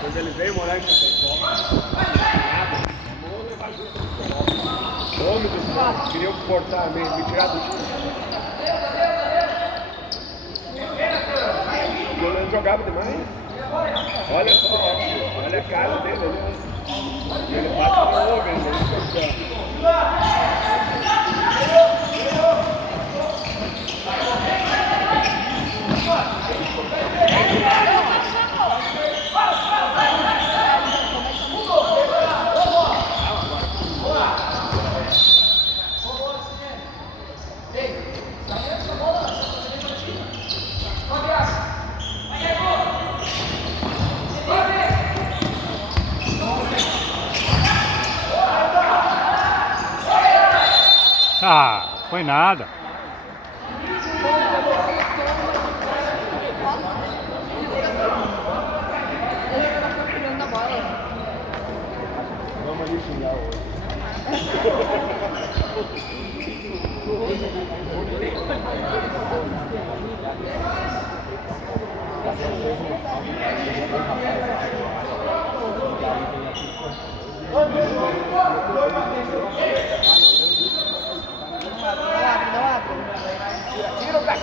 Quando ele veio morar em homem do céu, queriam cortar, me tirar do time. O goleiro jogava demais. Olha só, olha a cara dele ali. E ele passa no ovo, ele Ah, foi nada. vamos ali xingar hoje.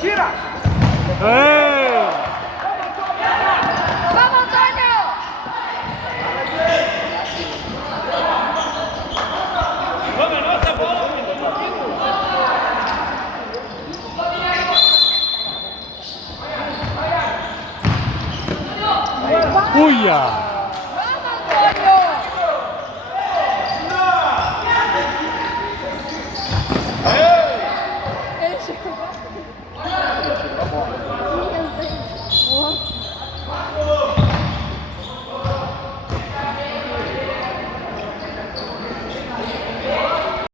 Tira! Ei!